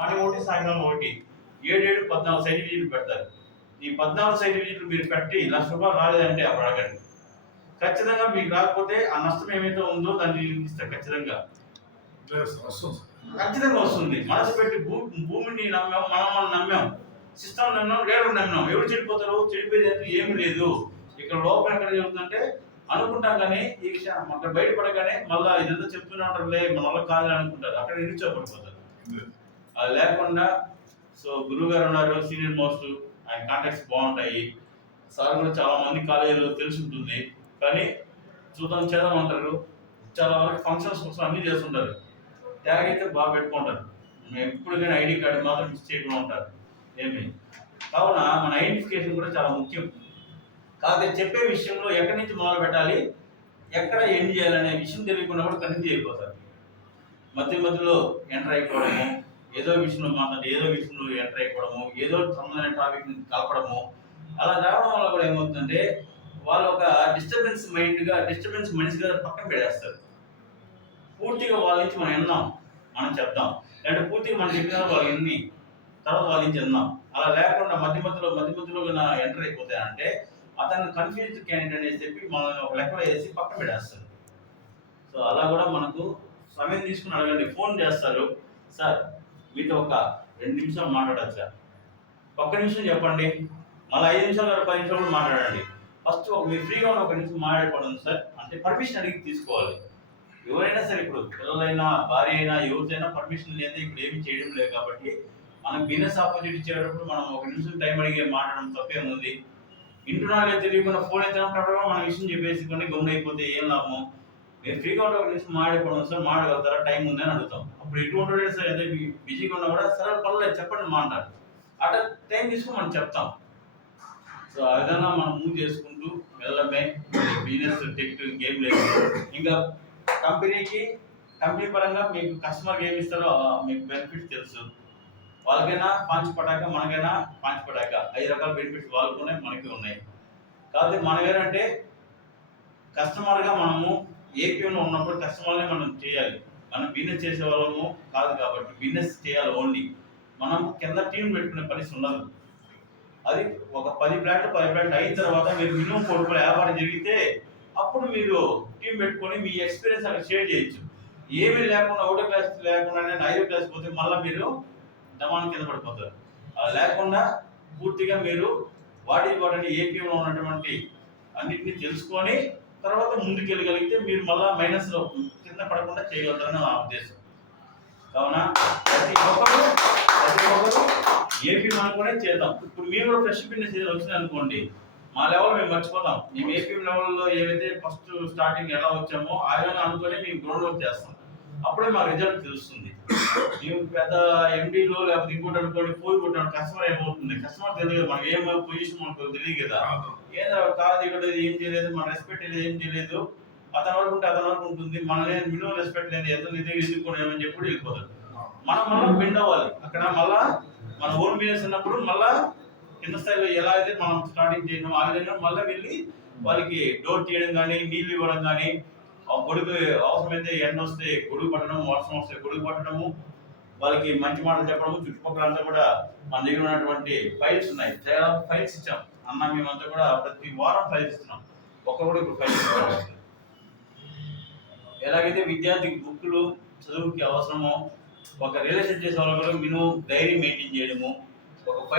Morning ఒకటి సాయంత్రం ఒకటి 7 14 సైట్ విజిట్లు పెడతారు. ఈ 14 సైట్ విజిట్లు మీరు పెట్టి ₹1,00,000 రాలేదంటే అప్పుడు అడగండి. ఖచ్చితంగా మీకు రాకపోతే ఆ నష్టం ఏమైతే ఉందో దాన్ని ఇస్తారు ఖచ్చితంగా. ఖచ్చితంగా వస్తుంది. మనసు పెట్టి భూమిని నమ్మాం, మనం నమ్మాం, సిస్టమ్ నమ్మాం, లీడర్ నమ్మాం. ఎవరు చెడిపోతారు? చెడిపోయేది ఏమీ లేదు. ఇక్కడ లోపల ఎక్కడ జరుగుతుందంటే అనుకుంటాం కానీ ఈ విషయం అక్కడ బయటపడగానే మళ్ళీ ఇదంతా చెప్తూనే ఉంటారులే మన వల్ల కాదని అనుకుంటారు. అక్కడ నిరుత్సాహపడిపోతారు. అది లేకుండా గురువు గారు ఉన్నారు, సీనియర్ మోస్ట్, ఆయన కాంటాక్ట్స్ బాగుంటాయి. సార్ కూడా చాలా మంది కాలేజీలో తెలిసి ఉంటుంది, కానీ చూద్దాం చేద్దాం అంటారు. చాలా వరకు ఫంక్షన్స్ కోసం అన్నీ చేస్తుంటారు. ట్యాగ్ అయితే బాగా పెట్టుకుంటారు. ఎప్పుడు కానీ ఐడి కార్డు మాత్రం మిస్ చేయకుండా ఉంటారు. ఏమి కావున మన ఐడెంటిఫికేషన్ కూడా చాలా ముఖ్యం. కాకపోతే చెప్పే విషయంలో ఎక్కడి నుంచి మొదలు పెట్టాలి, ఎక్కడ ఎండ్ చేయాలనే విషయం తెలియకుండా కూడా కన్ఫ్యూజ్ అయిపోతారు. మధ్యలో ఎంటర్ అయిపోవడము, ఏదో విషయంలో మాట్లాడి ఏదో విషయంలో ఎంటర్ అయిపోవడము, ఏదో సంబంధమైన టాపిక్ కలపడము, అలా రావడం వల్ల కూడా ఏమవుతుందంటే వాళ్ళు ఒక డిస్టర్బెన్స్ మనిషిగా పక్కన పెట్టేస్తారు. పూర్తిగా వాళ్ళ నుంచి మనం విన్నాం, మనం చెప్తాం, లేదంటే పూర్తిగా మనం చెప్పిన వాళ్ళు ఎన్ని తర్వాత వాళ్ళ నుంచి విన్నాం. అలా లేకుండా మధ్యలో ఎంటర్ అయిపోతాయంటే అతను కన్ఫ్యూజ్డ్ క్యాండిడేట్ అనేసి చెప్పి మనం ఒక లెక్కలో వేసి పక్కన పెట్టేస్తారు. సో అలా కూడా మనకు సమయం తీసుకుని అడగండి. ఫోన్ చేస్తారు, సార్ మీతో ఒక 2 నిమిషాలు మాట్లాడచ్చు సార్, ఒక్క నిమిషం చెప్పండి, మళ్ళీ 5 నిమిషాలు 10 నిమిషాలు కూడా మాట్లాడండి. ఫస్ట్ మీరు ఫ్రీగా ఉన్న 1 నిమిషం మాట్లాడుకోండి సార్ అంటే పర్మిషన్ అడిగి తీసుకోవాలి. ఎవరైనా సరే, ఇప్పుడు పిల్లలైనా భార్య అయినా ఎవరికైనా పర్మిషన్ లేదా ఇప్పుడు ఏమి చేయడం లేదు. కాబట్టి మనం బిజినెస్ ఆపర్చునిటీ చేసేటప్పుడు మనం 1 నిమిషం టైం అడిగి మాట్లాడడం తప్పేముంది. ఇంటున్నాళ్ళే తెలియకుండా ఫోన్ ఎత్తినప్పుడు మన విషయం చెప్పేసి కొన్ని గమ్మున అయిపోతే ఏం లాభం. మీరు ఫ్రీగా ఉంటే 1 నిమిషం మాట్లాడుకోవడం సార్, మాట్లాడగలుగుతారా, టైం ఉందని అడుగుతాం. అప్పుడు ఎటువంటి సార్ ఏదో బిజీగా ఉన్నా కూడా సరే పర్లేదు చెప్పండి మాట్లాడు, అట్లా టైం తీసుకుని మనం చెప్తాం. సో ఆ విధంగా మనం మూవ్ చేసుకుంటూ వెళ్ళడమే బిజినెస్ టెక్ గేమ్ లేదు. ఇంకా కంపెనీ పరంగా మీకు కస్టమర్కి ఏమి ఇస్తారో మీకు బెనిఫిట్స్ తెలుసు. వాళ్ళకైనా పాంచ్ పటాక, మనకైనా పాంచ్ పటాక, 5 రకాల బెనిఫిట్స్ వాళ్ళకు ఉన్నాయి, మనకి ఉన్నాయి. కాకపోతే మనం ఏంటంటే కస్టమర్గా మనము ఏపీలో ఉన్నప్పుడు కస్టమర్నే మనం చేయాలి. మనం బిజినెస్ చేసే వాళ్ళము కాదు కాబట్టి బిజినెస్ చేయాలి ఓన్లీ. మనం కింద టీం పెట్టుకునే పరిస్థితి ఉండదు. అది ఒక 10 ప్లాట్లు అయిన తర్వాత మీరు మినిమం ₹1 వ్యాపారం జరిగితే అప్పుడు మీరు టీం పెట్టుకొని మీ ఎక్స్పీరియన్స్ అక్కడ షేర్ చేయొచ్చు. ఏమీ లేకుండా 1వ క్లాస్ లేకుండా 5వ క్లాస్ పోతే మళ్ళీ మీరు దమానం కింద పడిపోతారు. అలా లేకుండా పూర్తిగా మీరు వాటిని ఏపీలో ఉన్నటువంటి అన్నింటినీ తెలుసుకొని తర్వాత ముందుకెళ్ళగలిగితే మీరు మళ్ళీ మైనస్లో కింద పడకుండా చేయగలుగుతారని నా ఉద్దేశం. కావున ప్రతి ఒక్కరు ఏపీ అనుకునే చేద్దాం. ఇప్పుడు మీరు కూడా ఫ్రెష్ బిజినెస్ ఏదైనా వచ్చింది అనుకోండి, మా లెవెల్ మేము మర్చిపోతాం. మేము ఏపీ లెవెల్లో ఏవైతే ఫస్ట్ స్టార్టింగ్ ఎలా వచ్చామో ఆ విధంగా అనుకుని మేము గ్రౌండ్ వర్క్ చేస్తాం. అప్పుడే మా రిజల్ట్ తెలుస్తుంది. మేము పెద్ద ఎండీలో లేకపోతే ఇంకోటి అనుకోండి పోయి కొట్టాను, కస్టమర్ ఏమవుతుంది, కస్టమర్ తెలియదు, మనకి ఏం పొజిషన్ మనకు తెలియదు కదా. ఏదో కాదు ఇక్కడ ఏం చేయలేదు, మన రెస్పెక్ట్ ఏం చేయలేదు, అతని వరకు ఉంటే అతని వరకు ఉంటుంది, మనల్ని మినిమం రెస్పెక్ట్ లేదు, ఎంత నిధి ఎదుర్కొనేమని చెప్పి వెళ్ళిపోతారు. మనం మళ్ళీ బెండ్ అవ్వాలి. అక్కడ మళ్ళా మన ఓన్ బిజినెస్ ఉన్నప్పుడు మళ్ళా కింద స్థాయిలో ఎలా అయితే మనం స్టార్టింగ్ చేయడం ఆ విధంగా మళ్ళీ వెళ్ళి వాళ్ళకి డోర్ తీయడం కానీ, నీళ్ళు ఇవ్వడం కానీ, గొడుగు అవసరమైతే ఎండ వస్తే గొడుగు పట్టడం, వర్షం వస్తే గొడుగు పట్టడము, వాళ్ళకి మంచి మాటలు చెప్పడము. చుట్టుపక్కల అంతా కూడా మన దగ్గర ఉన్నటువంటి ఫైల్స్ ఉన్నాయి, చాలా ఫైల్స్ ఇచ్చాం అన్న. మేమంతా కూడా ప్రతి వారం ఫైల్స్ ఇస్తున్నాం. ఒక్కరు కూడా ఇప్పుడు ఫైల్స్ ఇస్తాం. ఎలాగైతే విద్యార్థికి బుక్కులు చదువుకి అవసరమో, ఒక రిలేషన్ చేసే వాళ్ళు కూడా మినిమం డైరీ మెయింటైన్ చేయడము, ఒక ఫైల్